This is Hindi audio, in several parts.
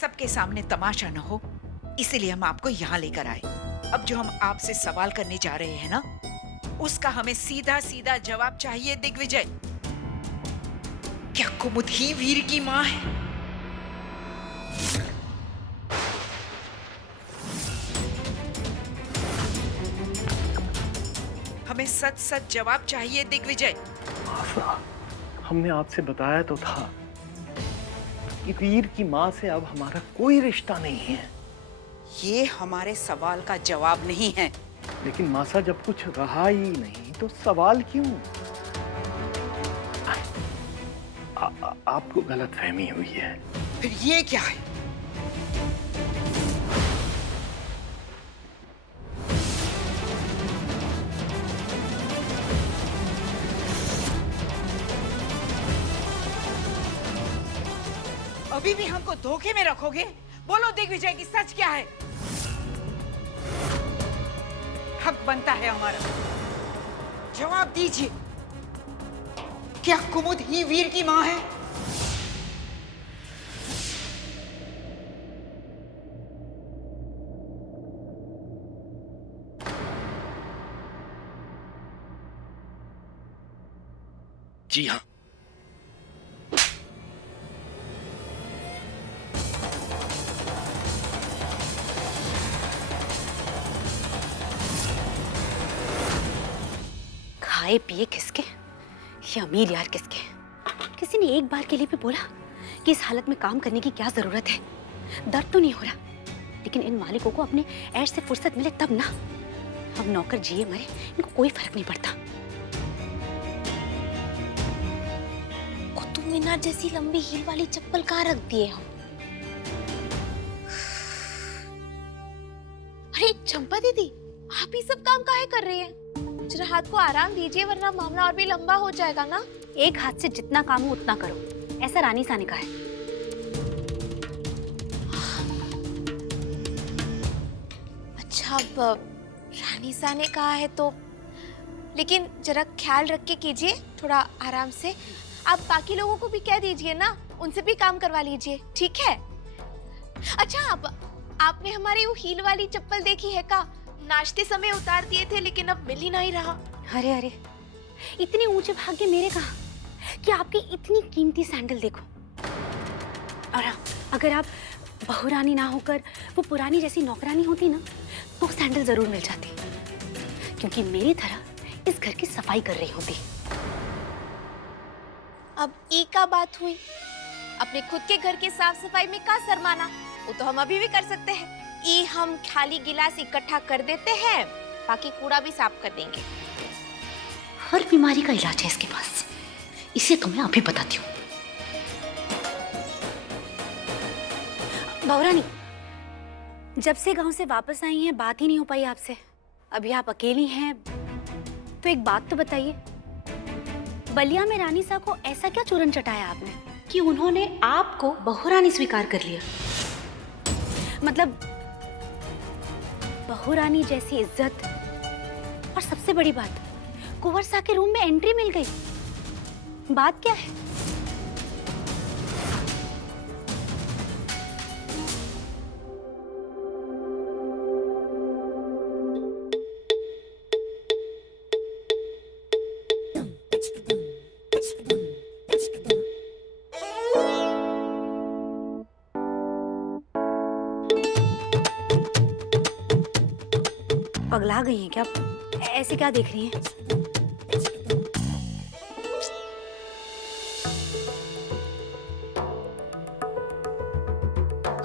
सबके सामने तमाशा न हो, इसीलिए हम आपको यहाँ लेकर आए। अब जो हम आपसे सवाल करने जा रहे हैं ना, उसका हमें सीधा सीधा जवाब चाहिए दिग्विजय। क्या कुमुद ही वीर की माँ है? हमें सच सच जवाब चाहिए दिग्विजय। आशा, हमने आपसे बताया तो था कि वीर की माँ से अब हमारा कोई रिश्ता नहीं है। ये हमारे सवाल का जवाब नहीं है। लेकिन मासा, जब कुछ रहा ही नहीं तो सवाल क्यों? आपको गलतफहमी हुई है। फिर ये क्या है? अभी भी हमको धोखे में रखोगे? बोलो दिग्विजय की सच क्या है? हक बनता है हमारा, जवाब दीजिए। क्या कुमुद ही वीर की माँ है? जी हाँ। खाए पिए किसके, ये अमीर यार किसके? किसी ने एक बार के लिए भी बोला कि इस हालत में काम करने की क्या जरूरत है? दर्द तो नहीं हो रहा, लेकिन इन मालिकों को अपने ऐश से फुर्सत मिले तब ना। हम नौकर जिए मरे, इनको कोई फर्क नहीं पड़ता। कुतुब मीनार जैसी लंबी हील वाली चप्पल कहाँ रख दिए हम? अरे चंपा दीदी, आप ही सब काम काहे कर रहे हैं? जरा हाथ को आराम दीजिए, वरना मामला और भी लंबा हो जाएगा ना। एक हाथ से जितना काम हो उतना करो, ऐसा रानी सा ने कहा है। अच्छा, अब रानी सा ने कहा है तो, लेकिन जरा ख्याल रख के कीजिए, थोड़ा आराम से। आप बाकी लोगों को भी कह दीजिए ना, उनसे भी काम करवा लीजिए, ठीक है? अच्छा, आपने हमारी वो हील वाली चप्पल देखी है का? नाश्ते समय उतार दिए थे, लेकिन अब मिल ही नहीं रहा। अरे अरे, इतने ऊंचे भाग्य मेरे कहाँ कि आपकी इतनी कीमती सैंडल देखो। और अगर आप बहुरानी ना होकर वो पुरानी जैसी नौकरानी होती ना, तो सैंडल जरूर मिल जाती, क्योंकि मेरी तरह इस घर की सफाई कर रही होती। अब ई का बात हुई, अपने खुद के घर की साफ सफाई में का शर्माना? वो तो हम अभी भी कर सकते हैं। ई हम खाली गिलास इकट्ठा कर देते हैं, बाकी कूड़ा भी साफ कर देंगे। हर बीमारी का इलाज है इसके पास, इसे तो मैं अभी बताती हूँ। बहुरानी, जब से गांव से वापस आई हैं बात ही नहीं हो पाई आपसे। अभी आप अकेली हैं, तो एक बात तो बताइए, बलिया में रानी सा को ऐसा क्या चूरन चटाया आपने कि उन्होंने आपको बहुरानी स्वीकार कर लिया? मतलब बहुरानी जैसी इज्जत, और सबसे बड़ी बात, कुंवर सा के रूम में एंट्री मिल गई। बात क्या है? पगला गई हैं क्या? ऐसे क्या देख रही हैं?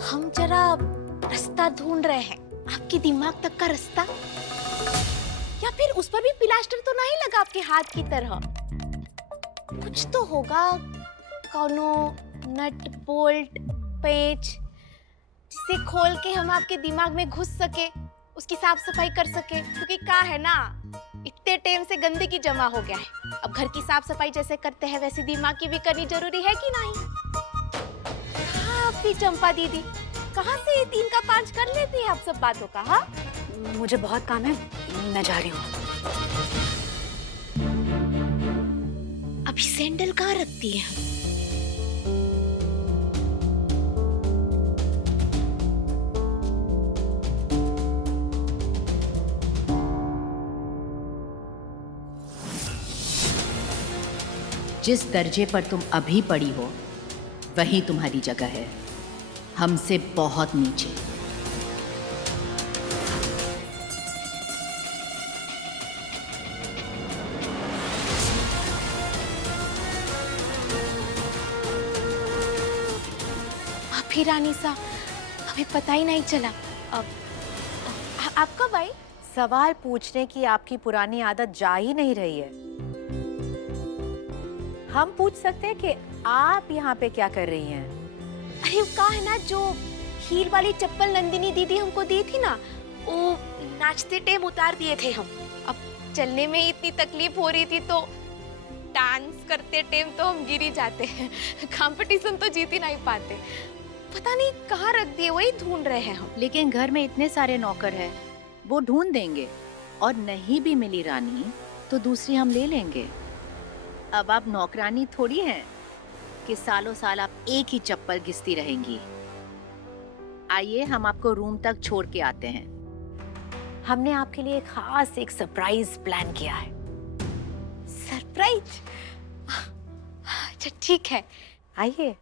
हम जरा रास्ता ढूंढ रहे हैं, आपके दिमाग तक का रास्ता, या फिर उस पर भी प्लास्टर तो नहीं लगा आपके हाथ की तरह? कुछ तो होगा, कोनो नट बोल्ट पेच, जिसे खोल के हम आपके दिमाग में घुस सके, उसकी साफ सफाई कर सके। क्योंकि क्या है ना, इतने टाइम से गंदगी जमा हो गया है। अब घर की साफ सफाई जैसे करते हैं वैसे दिमाग की भी करनी जरूरी है कि नहीं? हाँ, आपकी चंपा दीदी कहाँ से ये 3 का 5 कर लेती है आप सब बातों का? हाँ, मुझे बहुत काम है, मैं जा रही हूँ। अभी सैंडल कहाँ रखती है? जिस दर्जे पर तुम अभी पड़ी हो वही तुम्हारी जगह है, हमसे बहुत नीचे। अभी रानी सा, हमें पता ही नहीं चला। अब आप कब आई? सवाल पूछने की आपकी पुरानी आदत जा ही नहीं रही है। हम पूछ सकते हैं कि आप यहाँ पे क्या कर रही हैं? अरे वो कहा है ना, जो हील वाली चप्पल नंदिनी दीदी हमको दी थी ना, वो नाचते टाइम उतार दिए थे हम। अब चलने में इतनी तकलीफ हो रही थी तो डांस करते टाइम तो हम गिर ही जाते हैं। कंपटीशन तो जीत ही नहीं पाते। पता नहीं कहाँ रख दिए, वही ढूंढ रहे हैं हम। लेकिन घर में इतने सारे नौकर हैं, वो ढूंढ देंगे। और नहीं भी मिली रानी तो दूसरी हम ले लेंगे। अब आप नौकरानी थोड़ी हैं कि सालों साल आप एक ही चप्पल घिसती रहेंगी। आइए हम आपको रूम तक छोड़ के आते हैं। हमने आपके लिए खास एक सरप्राइज प्लान किया है। सरप्राइज? अच्छा ठीक है, आइए।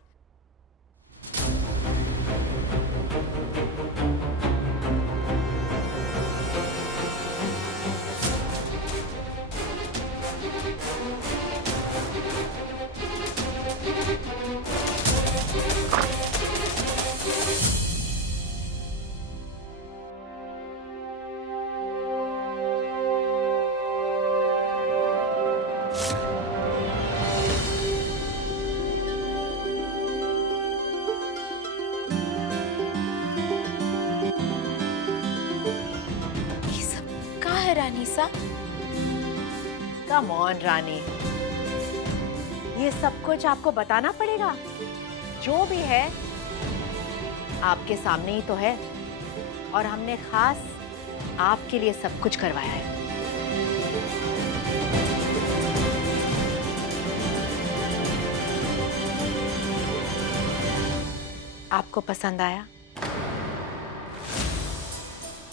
ये सब कहाँ है रानी सा? कम ऑन रानी, ये सब कुछ आपको बताना पड़ेगा? जो भी है आपके सामने ही तो है, और हमने खास आपके लिए सब कुछ करवाया है। आपको पसंद आया?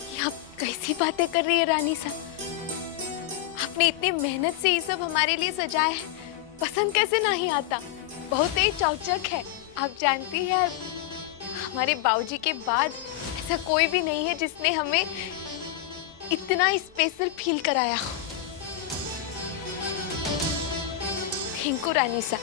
ये आप कैसी बातें कर रही है रानी सा? आपने इतनी मेहनत से ये सब हमारे लिए सजाया है, पसंद कैसे नहीं आता? बहुत ही चौचक है। आप जानती हैं, हमारे बाबूजी के बाद ऐसा कोई भी नहीं है जिसने हमें इतना स्पेशल फील कराया हो। थैंक यू रानी सा।